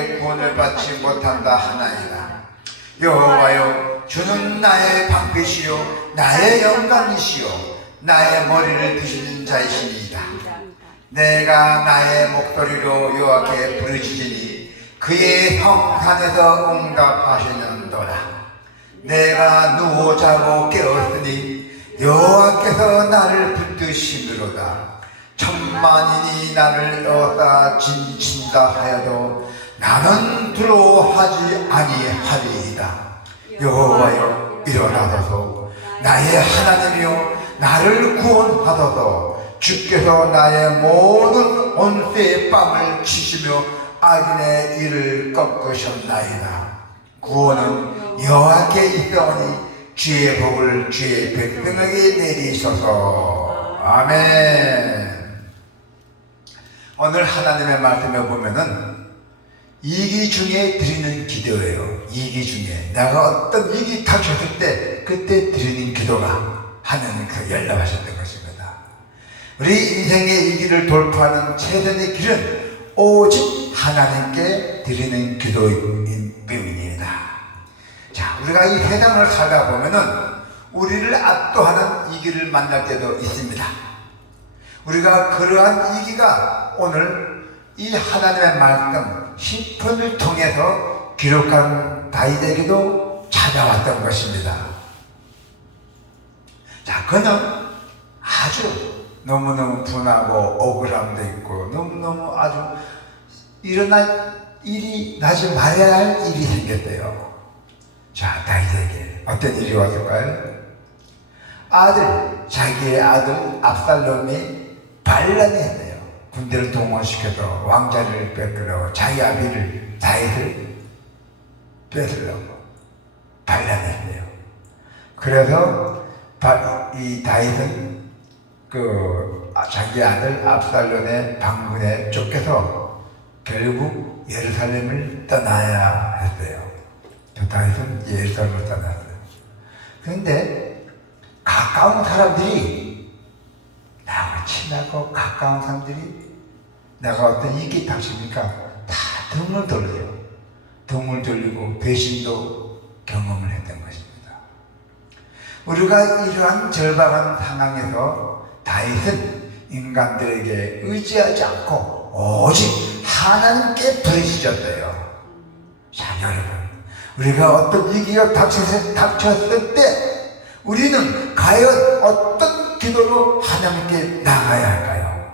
때에 구원을 받지 못한다 하나이다. 여호와여, 주는 나의 방패시요 나의 영광이시요 나의 머리를 드시는 자이시니이다. 내가 나의 목소리로 여호와께 부르짖으니 그의 성산에서 응답하시는도다. 내가 누워 자고 깨었으니 여호와께서 나를 붙드심으로다. 천만인이 나를 에워싸 진친다 하여도 나는 두려워하지 아니하리이다. 여호와여, 일어나소서. 나의 하나님이여, 나를 구원하소서. 주께서 나의 모든 온수의 뺨을 치시며 악인의 일을 꺾으셨나이다. 구원은 여호와께 있사오니 주의 복을 주의 백성에게 내리소서. 아멘. 오늘 하나님의 말씀에 보면은 이기 중에 드리는 기도예요. 이기 중에 내가 어떤 이기 닥쳤을 때 그때 드리는 기도가 하나님 그 연락하셨던 것입니다. 우리 인생의 이기를 돌파하는 최선의 길은 오직 하나님께 드리는 기도인 때문입니다. 자, 우리가 이 세상을 살다 보면은 우리를 압도하는 이기를 만날 때도 있습니다. 우리가 그러한 이기가 오늘 이 하나님의 말씀 시편을 통해서 기록한 다윗에게도 찾아왔던 것입니다. 자, 그는 아주 너무너무 분하고 억울함도 있고 너무너무 아주 일어날 일이 나지 말아야 할 일이 생겼대요. 자, 다윗에게 어떤 일이 왔을까요? 자기의 아들 압살롬이 반란이 했대요. 군대를 동원시켜서 왕자를 뺏으려고 자기 아비를 다윗을 뺏으려고 반란했대요. 그래서 이 다윗은 자기 아들 압살롬의 방군에 쫓겨서 결국 예루살렘을 떠나야 했어요. 다윗은 예루살렘을 떠났어요. 그런데 가까운 사람들이, 나하고 친하고 가까운 사람들이 내가 어떤 이익이 닥치니까 다 등을 돌려요. 등을 돌리고 배신도 경험을 했던 것입니다. 우리가 이러한 절박한 상황에서 다윗은 인간들에게 의지하지 않고 오직 하나님께 부르짖었대요. 자, 여러분, 우리가 어떤 위기가 닥쳤을 때 우리는 과연 어떤 기도로 하나님께 나가야 할까요?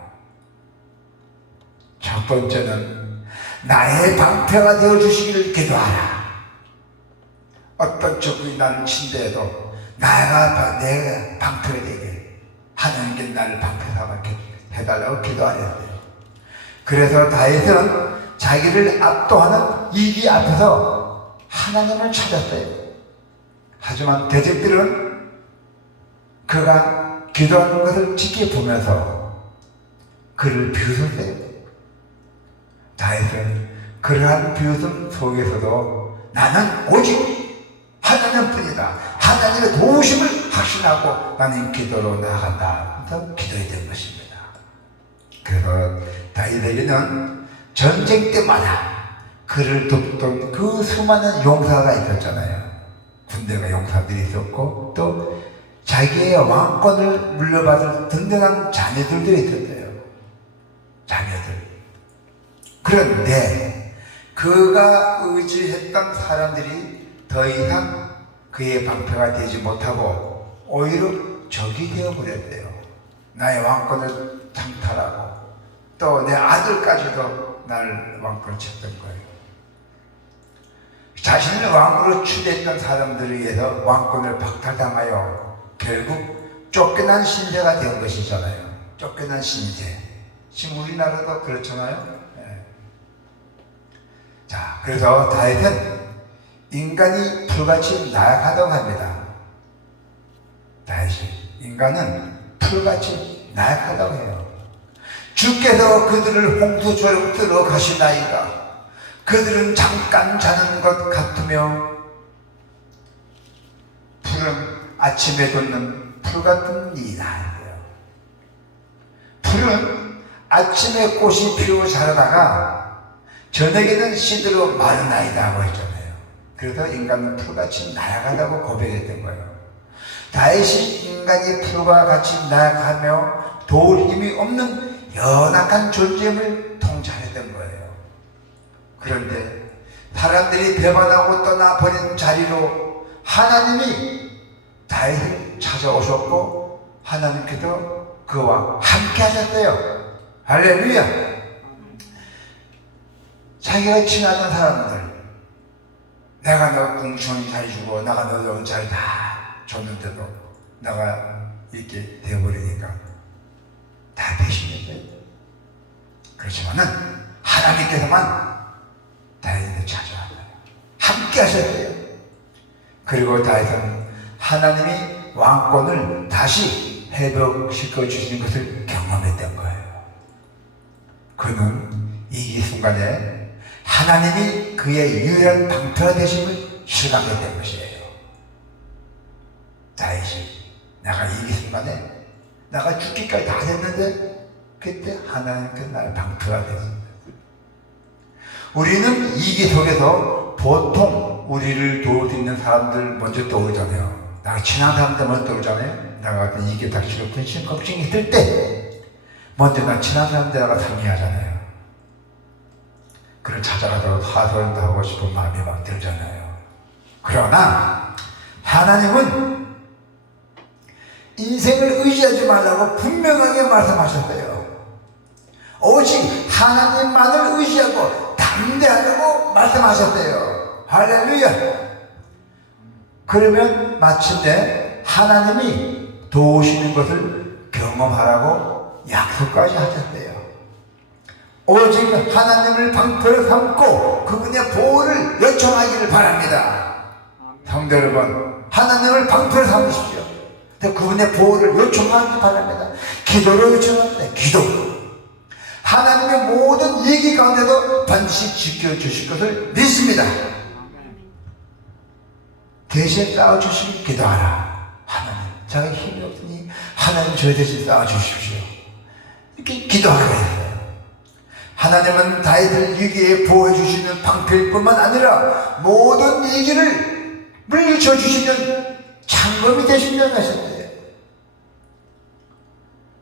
첫 번째는 나의 방패가 되어주시기를 기도하라. 어떤 적군이 나를 친대해도 내가 방패가 되게 하나님께 나를 방패 삼아 해달라고 기도하였대요. 그래서 다윗은 자기를 압도하는 위기 앞에서 하나님을 찾았어요. 하지만 대적들은 그가 기도하는 것을 지켜보면서 그를 비웃었어요. 다윗은 그러한 비웃음 속에서도 나는 오직 하나님뿐이다, 하나님의 도우심을 확신하고 나는 기도로 나아간다 하면서 기도했던 것입니다. 그래서 다윗에게는 전쟁 때마다 그를 돕던 그 수많은 용사가 있었잖아요. 군대가 용사들이 있었고 또 자기의 왕권을 물려받을 든든한 자녀들도 있었대요. 자녀들. 그런데 그가 의지했던 사람들이 더 이상 그의 방패가 되지 못하고 오히려 적이 되어버렸대요. 나의 왕권을 창탈하고 또 내 아들까지도 나를 왕권을 쳤던 거예요. 자신을 왕으로 추대했던 사람들에 의해서 왕권을 박탈당하여 결국 쫓겨난 신세가 된 것이잖아요. 쫓겨난 신세. 지금 우리나라도 그렇잖아요. 네. 자, 그래서 다윗은 인간이 풀같이 나약하다고 합니다. 다윗이 인간은 풀같이 나약하다고 해요. 주께서 그들을 홍수처럼 쓸어 가시나이다. 그들은 잠깐 자는 것 같으며 풀은 아침에 돋는 풀 같은 이다. 풀은 아침에 꽃이 피어 자라다가 저녁에는 씨들로 마르나이다 하고 했잖아요. 그래서 인간은 풀같이 날아가다고 고백했던 거예요. 다윗이 인간이 풀과 같이 날아가며 도울 힘이 없는 연약한 존재임을 통찰했던 거예요. 그런데 사람들이 배반하고 떠나버린 자리로 하나님이 다윗을 찾아오셨고 하나님께서 그와 함께 하셨대요. 할렐루야. 자기가 친하던 사람들, 내가 너 궁충이 잘 주고 내가 너 좋은 잘 다 줬는데도 내가 이렇게 되어버리니까 다 배신했어요. 그렇지만은 하나님께서만 다윗을 찾아왔어요. 함께 하셨어요. 그리고 다윗은 하나님이 왕권을 다시 회복시켜 주시는 것을 경험했던 거예요. 그는 이 순간에 하나님이 그의 유일한 방패가 되심을 실감했던 것이에요. 다윗이 내가 이 순간에 내가 죽기까지 다 됐는데 그때 하나님께서 나의 방패가 되었습니다. 우리는 위기 속에서 보통 우리를 도울 수 있는 사람들 먼저 떠오르잖아요. 나가 친한 사람들 먼저 떠오르잖아요. 나가 같은 위기에 닥치고 근심 걱정이 있을 때 먼저 나 친한 사람들하고 상의하잖아요. 그를 찾아가서 하소연도 하고 싶은 마음이 막 들잖아요. 그러나 하나님은 인생을 의지하지 말라고 분명하게 말씀하셨어요. 오직 하나님만을 의지하고 담대하라고 말씀하셨어요. 할렐루야. 그러면 마침내 하나님이 도우시는 것을 경험하라고 약속까지 하셨대요. 오직 하나님을 방패로 삼고 그분의 보호를 요청하기를 바랍니다. 성도 여러분, 하나님을 방패로 삼으십시오. 그분의 보호를 요청하기 바랍니다. 기도로 요청합니다. 기도. 하나님의 모든 얘기 가운데도 반드시 지켜주실 것을 믿습니다. 대신 싸워주시길 기도하라. 하나님, 자기 힘이 없으니 하나님 저 대신 싸워주십시오. 이렇게 기도하라고 했어요. 하나님은 다윗을 위기에 보호해 주시는 방패일 뿐만 아니라 모든 위기를 물리쳐 주시는 창검이 되신다는 것입니다.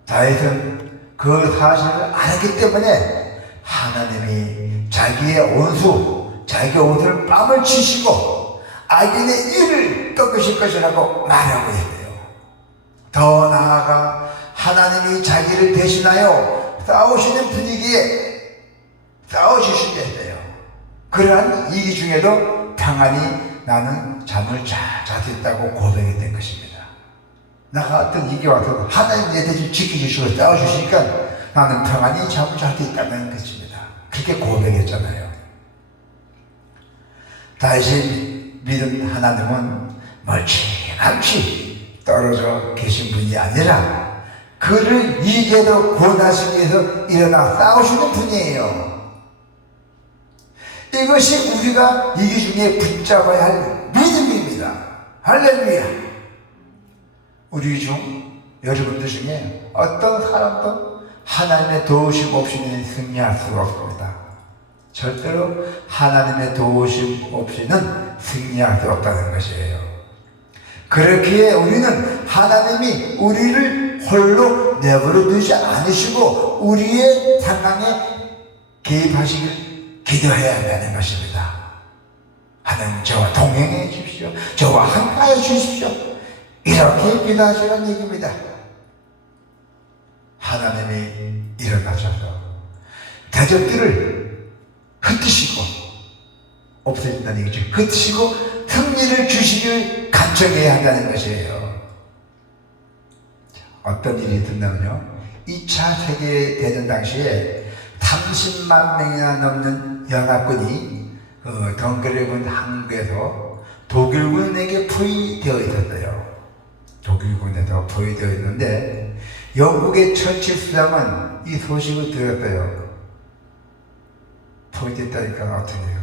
다윗은 그 사실을 알았기 때문에 하나님이 자기의 원수, 자기의 옷을 뺨을 치시고 악인의 일을 꺾으실 것이라고 말하고 있어요. 더 나아가 하나님이 자기를 대신하여 싸우시는 분위기에 싸워주시게 했어요. 그러한 위기 중에도 평안히 나는 잠을 잘 잤다고 고백했던 것입니다. 나가 어떤 위기 와서 하나님 내 대신 지켜주시고 싸워주시니까 나는 평안히 잠을 잘 수 있다는 것입니다. 그렇게 고백했잖아요. 다윗이 믿은 하나님은 멀찌감치 떨어져 계신 분이 아니라 그를 위기에도 구원하시기 위해서 일어나 싸우시는 분이에요. 이것이 우리가 위기 중에 붙잡아야 할 믿음입니다. 할렐루야. 우리 중 여러분들 중에 어떤 사람도 하나님의 도우심 없이는 승리할 수가 없습니다. 절대로 하나님의 도우심 없이는 승리할 수 없다는 것이에요. 그렇기에 우리는 하나님이 우리를 홀로 내버려 두지 않으시고 우리의 상황에 개입하시길 기도해야 한다는 것입니다. 하나님 저와 동행해 주십시오. 저와 함께해 주십시오. 이렇게 기도하시는 얘기입니다. 하나님이 일어나셔서 대적들을 흩으시고 없애진다는 얘기죠. 흩으시고 승리를 주시길 간청해야 한다는 것이에요. 어떤 일이 있었냐면요, 2차 세계대전 당시에 30만 명이나 넘는 연합군이 덩그레군 항구에서 독일군에게 포위되어 있었어요. 독일군에서 포위되어 있는데 영국의 처칠 수장은 이 소식을 들었어요. 포위됐다니까 어떻게 해요?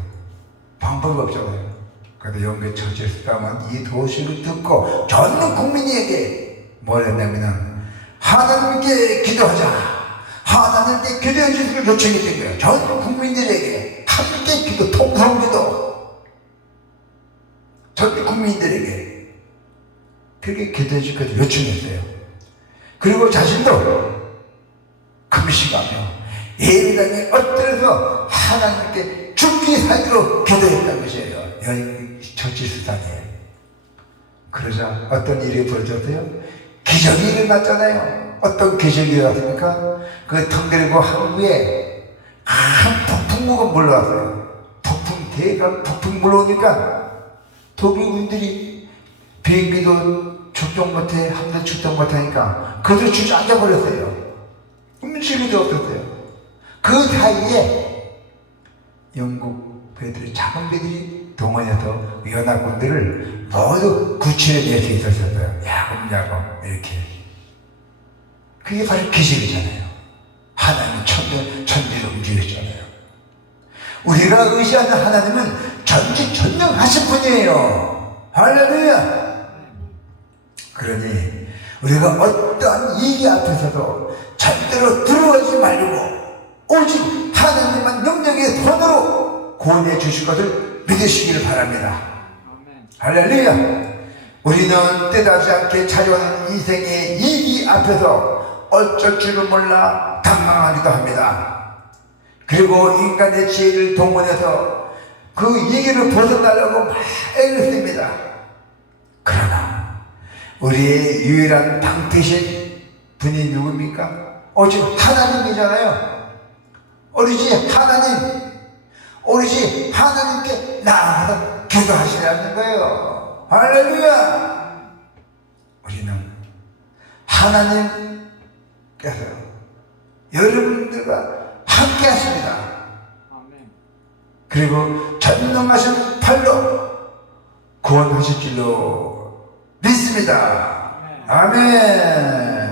방법이 없잖아요. 그래서 영국의 처칠 수장은 이 소식을 듣고 전 국민에게 뭘 했냐면은 하나님께 기도하자. 하나님께 기도해 주시길 요청했던 거예요. 전 국민들에게 한 기도, 통성기도 전 국민들에게 그렇게 기도해 줄 것을 요청했어요. 그리고 자신도 금식하며 예배당에 엎드려서 하나님께 죽기 살기로 기도했다는 것이에요. 정치수상이에요. 그러자 어떤 일이 벌어졌어요? 기적이 일어났잖아요. 어떤 기적이 일어났습니까? 그 텅그리고 항구에 큰 폭풍우가 물러왔어요. 대강 폭풍 물러오니까 독일군들이 비행기도 출동 못해, 함대 출동 못하니까 그들 주저앉아 버렸어요. 움직이도 없었어요. 그 사이에 영국 배들이, 작은 배들이 동원해서 연합군들을 모두 구출해낼 수 있었어요. 야금야금 이렇게. 그게 바로 기적이잖아요. 하나님이 천지를 움직였잖아요. 우리가 의지하는 하나님은 전지전능하신 분이에요. 할렐루야. 그러니 우리가 어떠한 이기 앞에서도 절대로 두려워하지 말고 오직 하나님만 능력의 손으로 구원해 주실 것을 믿으시기를 바랍니다. 할렐루야. 우리는 뜻하지 않게 찾아오는 인생의 이기 앞에서 어쩔 줄을 몰라 당황하기도 합니다. 그리고 인간의 지혜를 동원해서 그 이기를 벗어나려고 막 애를 씁니다. 그러나 우리의 유일한 방패신 분이 누굽니까? 오직 하나님이잖아요. 오로지 하나님께 나아가서 기도하시라는 거예요. 할렐루야. 우리는 하나님께서 여러분들과 함께 하십니다. 그리고 전능하신 팔로 구원하실 줄로 믿습니다. 아멘.